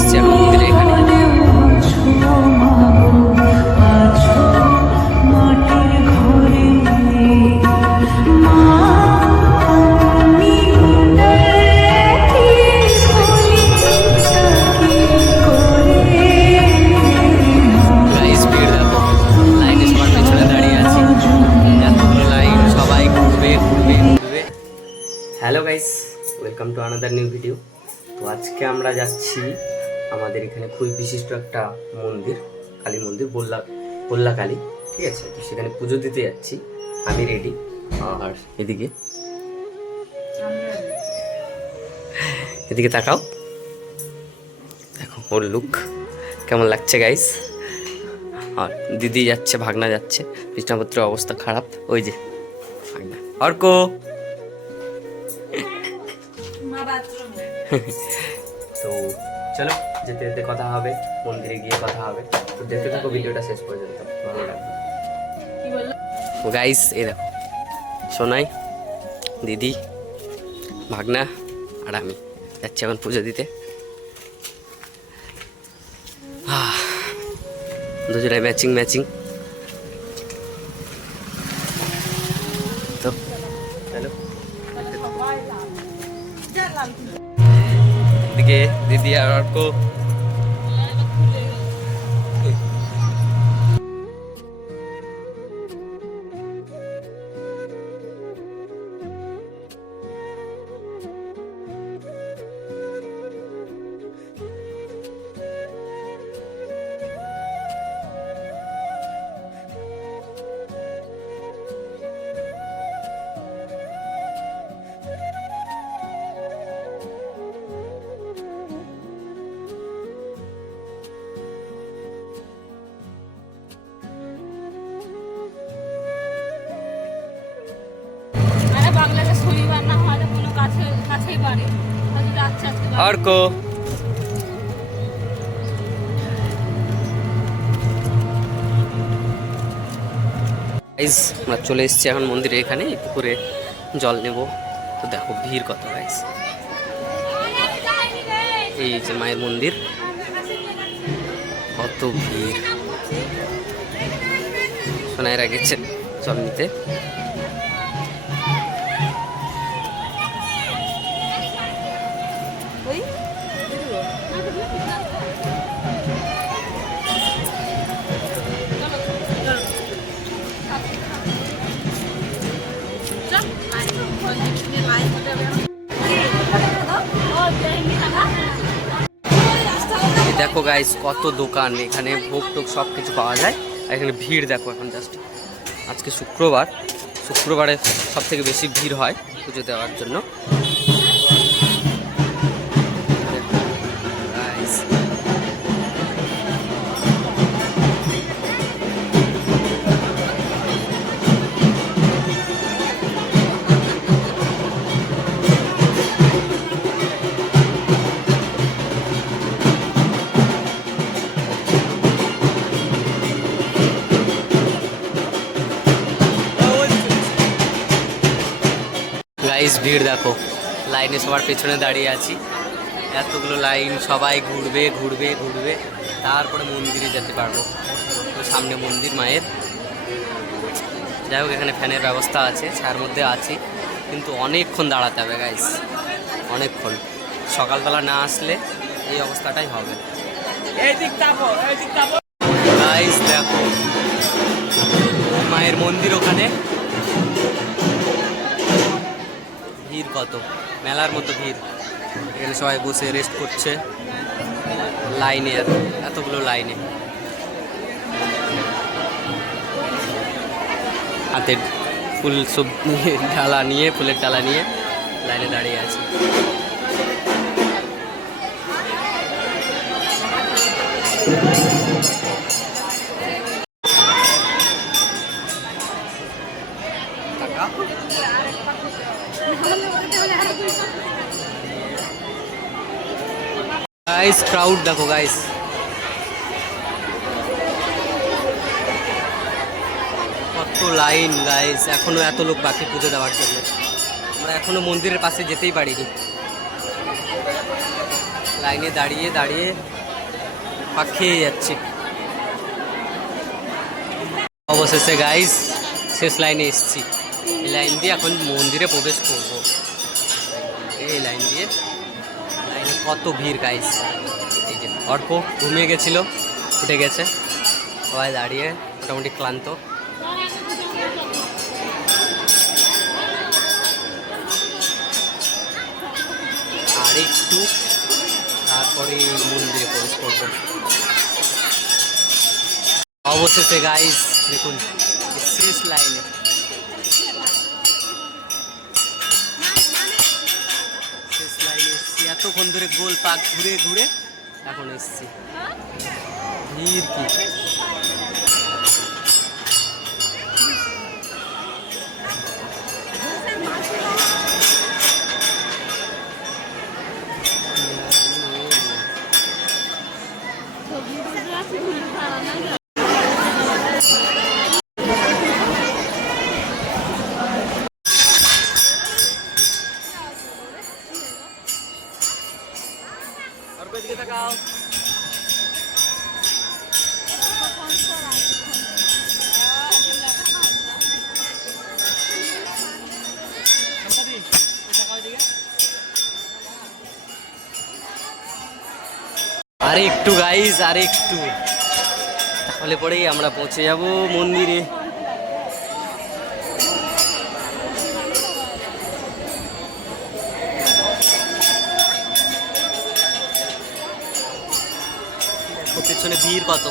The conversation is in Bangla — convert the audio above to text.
এসেছি এখন মন্দিরে এখানে। Hello guys welcome to another new video তো আজকে আমরা যাচ্ছি আমাদের এখানে খুবই বিশিষ্ট একটা মন্দির কালী মন্দির বল্লা বল্লা কালী ঠিক আছে? তো সেখানে পুজো দিতে যাচ্ছি। আমি রেডি আর এদিকে? এদিকে তাকাও। দেখো ওর লুক কেমন লাগছে গাইস আর দিদি যাচ্ছে ভাগনা যাচ্ছে। বিছনাপত্রের অবস্থা খারাপ। ওই যে ভাগনা। অর্ক! তো চলো। যেতে যেতে কথা হবে মন্দিরে গিয়ে কথা হবে। তো দেখতে থাকো ভিডিওটা শেষ পর্যন্ত। ভালো লাগবে। গাইস এই দেখো। সোনাই দিদি ভাগনা আর আমি যাচ্ছি এখন পুজো দিতে। দুজনে ম্যাচিং ম্যাচিং তো এদিকে দিদি আর অর্ক বাংলাদেশ শনিবার আমরা চলে এসেছি এখন মন্দিরে। এখানে পুকুরে জল নেব। তো দেখো, ভিড় কত গাইজ এই যে মায়ের মন্দির। কত ভিড়। সোনাইরা গেছে জল নিতে। দেখো গাইস কত দোকান, এখানে ভোগ টোক সব কিছু পাওয়া যায়। আর এখানে ভিড় দেখো এখন জাস্ট আজকে শুক্রবার, শুক্রবারে সব থেকে বেশি ভিড় হয় পুজো দেওয়ার জন্য। ভিড় দেখো। লাইনে সবার পেছনে দাঁড়িয়ে আছি। এতগুলো লাইন সবাই ঘুরবে ঘুরবে ঘুরবে। তারপরে মন্দিরে যেতে পারব। তো সামনে মন্দির মায়ের। যাই হোক এখানে ফ্যানের ব্যবস্থা আছে ছায়ার মধ্যে আছি। কিন্তু অনেকক্ষণ দাঁড়াতে হবে গাইস অনেকক্ষণ। সকালবেলা না আসলে এই অবস্থাটাই হবে। গাইস দেখো। মায়ের মন্দির ওখানে। ভিড় কত? মেলার মতো ভিড়। এখানে সবাই বসে রেস্ট করছে। লাইনে এত এতগুলো লাইনে। হাতের ফুল সব ডালা নিয়ে, ফুলের ডালা নিয়ে লাইনে দাঁড়িয়ে আছে। গাইস ক্রাউড দেখো গাইস কত লাইন গাইস এখনও এত লোক বাকি পুজো দেওয়ার জন্য। আমরা এখনও মন্দিরের পাশে যেতেই পারিনি। লাইনে দাঁড়িয়ে দাঁড়িয়ে পাক খেয়ে যাচ্ছে। অবশেষে গাইস শেষ লাইনে এসেছি। এই লাইন দিয়ে এখন মন্দিরে প্রবেশ করব। এই লাইন দিয়ে কত ভিড় গাইস এই যে অর্ক ঘুমিয়ে গেছিল, উঠে গেছে। সবাই দাঁড়িয়ে মোটামুটি ক্লান্ত। আর একটু তারপরে মন্দিরে প্রবেশ করব। অবশেষে গাইস দেখুন শেষ লাইনে এসছি এতক্ষণ ধরে গোল পাক ঘুরে ঘুরে এখন এসছি। ভিড় কি? আরে একটু গাইজ আর একটু তাহলে পরেই আমরা পৌঁছে যাব মন্দিরে। পেছনে ভিড় কত।